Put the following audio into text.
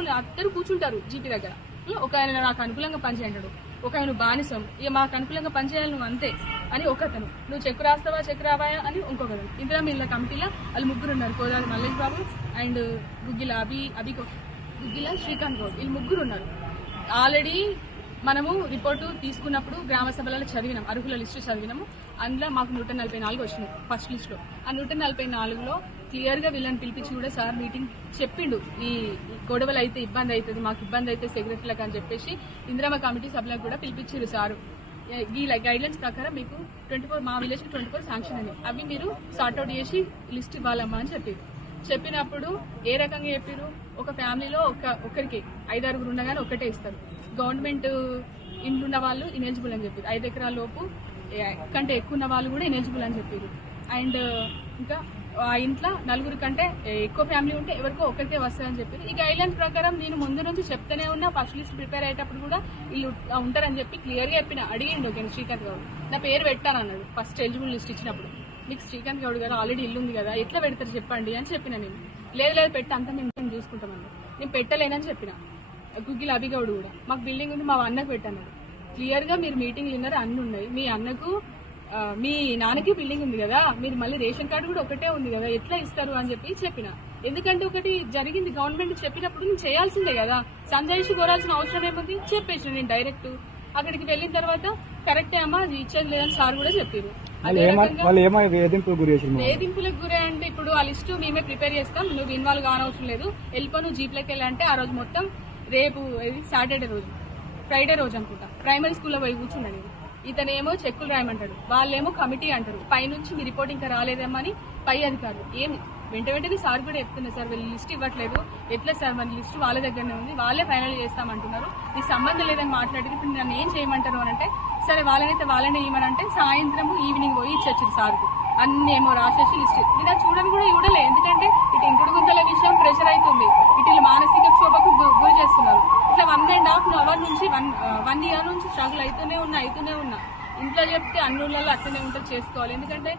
School అందరూ కూర్చుంటారు GP దగ్గర. ఒక ఆయన నాకు అనుకూలంగా పనిచేయంటాడు, ఒక ఆయన బానిసం, ఇక మాకు అనుకూలంగా పనిచేయాలి నువ్వు అంతే అని ఒకతను, నువ్వు చెక్ రాస్తావా చెక్ రావాయా అని ఇంకొకరు. ఇందిరా మిల్ల కమిటీలో వాళ్ళు ముగ్గురు ఉన్నారు, కోదాలి మల్లేష్ బాబు అండ్ గుగ్గిల గుగ్గిల శ్రీకాంత్ గౌడ్, వీళ్ళు ముగ్గురు ఉన్నారు. ఆల్రెడీ మనము రిపోర్టు తీసుకున్నప్పుడు గ్రామ సభలలో చదివినాం, అర్హుల లిస్టు చదివినాము. అందులో మాకు 144 వచ్చినాయి ఫస్ట్ లిస్టులో. ఆ 144లో క్లియర్గా వీళ్ళని పిలిపించి కూడా సార్ మీటింగ్ చెప్పిండు, ఈ గొడవలు అయితే ఇబ్బంది అవుతుంది, మాకు ఇబ్బంది అయితే సెక్రటరీలకు అని చెప్పేసి ఇందిరామ కమిటీ సభ్యులకు కూడా పిలిపించారు సారు. ఈ గైడ్లైన్స్ ప్రకారం మీకు 24 మా విలేజ్ 24 శాంక్షన్ అని, అవి మీరు సార్ట్అవుట్ చేసి లిస్ట్ ఇవ్వాలమ్మా అని చెప్పారు. చెప్పినప్పుడు ఏ రకంగా చెప్పారు, ఒక ఫ్యామిలీలో ఒకరికి 5-6 ఉన్నా కానీ ఒకటే ఇస్తారు. గవర్నమెంట్ ఇండ్లు ఉన్న వాళ్ళు ఇనెలిజిబుల్ అని చెప్పారు, 5 ఎకరాల లోపు కంటే ఎక్కువ ఉన్న వాళ్ళు కూడా ఎలిజిబుల్ అని చెప్పారు. అండ్ ఇంకా ఆ ఇంట్లో 4 కంటే ఎక్కువ ఫ్యామిలీ ఉంటే ఎవరికో ఒకరికే వస్తుందని చెప్పారు. ఈ గైడ్లైన్స్ ప్రకారం నేను ముందు నుంచి చెప్తూనే ఉన్నా, ఫస్ట్ లిస్ట్ ప్రిపేర్ అయ్యేటప్పుడు కూడా వీళ్ళు ఉంటారని చెప్పి క్లియర్గా చెప్పిన. అడిగిండు ఓకే శ్రీకాంత్ గౌడ్, నా పేరు పెట్టానన్నాడు ఫస్ట్ ఎలిజిబుల్ లిస్ట్ ఇచ్చినప్పుడు. మీకు శ్రీకాంత్ గౌడ్ గారు ఆల్రెడీ ఇల్లు ఉంది కదా, ఎట్లా పెడతారు చెప్పండి అని చెప్పిన. నేను లేదు పెట్టి అంతా మేము చూసుకుంటామన్నా, నేను పెట్టలేనని చెప్పిన. గుగ్గిల అభిగౌడ్ కూడా మాకు బిల్డింగ్ ఉంది మా అన్నకు పెట్టన్నాడు. క్లియర్గా మీరు మీటింగ్లు విన్నారు, అన్ని ఉన్నాయి, మీ అన్నకు మీ నాన్నకి బిల్డింగ్ ఉంది కదా, మీరు మళ్ళీ రేషన్ కార్డు కూడా ఒకటే ఉంది కదా, ఎట్లా ఇస్తారు అని చెప్పి చెప్పిన. ఎందుకంటే ఒకటి జరిగింది, గవర్నమెంట్ చెప్పినప్పుడు నేను చేయాల్సిందే కదా, సంజాయిషి కోరాల్సిన అవసరం ఏముంది చెప్పేసి నేను డైరెక్ట్. అక్కడికి వెళ్ళిన తర్వాత కరెక్టే అమ్మా అది ఇచ్చేది లేదని సార్ కూడా చెప్పారు. వేధింపులకు గురే అంటే ఇప్పుడు ఆ లిస్టు మేమే ప్రిపేర్ చేస్తాం, నువ్వు ఇన్వాల్వ్ కానవసరం లేదు, వెళ్ళిపో నువ్వు జీప్లోకి వెళ్ళాలంటే ఆ రోజు మొత్తం రేపు సాటర్డే రోజు ఫ్రైడే రోజు అనుకుంటా ప్రైమరీ స్కూల్లో పోయి కూర్చున్నాను. ఇతనేమో చెక్కులు రాయమంటాడు, వాళ్ళేమో కమిటీ అంటారు, పైనుంచి మీ రిపోర్ట్ ఇంకా రాలేదేమని పై అధికారులు. ఏం వెంటనే సార్ కూడా చెప్తున్నారు, సార్ వీళ్ళు లిస్ట్ ఇవ్వట్లేదు, ఎట్లా సార్ మన లిస్ట్ వాళ్ళ దగ్గరనే ఉంది, వాళ్ళే ఫైనల్ చేస్తామంటున్నారు, నీకు సంబంధం లేదని మాట్లాడి ఇప్పుడు నన్ను ఏం చేయమంటారు అని అంటే, సరే వాళ్ళనైతే వాళ్ళనే ఇవ్వనంటే సాయంత్రం ఈవినింగ్ పోయి ఇచ్చొచ్చింది సార్కు. అన్ని ఏమో రాసేసి లిస్ట్ ఇలా చూడని కూడా చూడలే, ఎందుకంటే ఇటు ఇంకుడు గుంతల విషయం ప్రెషర్ అవుతుంది, ఇటు మానసిక క్షోభకు గురి చేస్తున్నారు. ఇట్లా 1.5 అవర్ నుంచి 1 ఇయర్ నుంచి స్ట్రగుల్ అవుతూనే ఉన్నా. ఇంట్లో చెప్తే అన్ని ఊళ్ళల్లో అట్లనే ఉంటుంది చేసుకోవాలి, ఎందుకంటే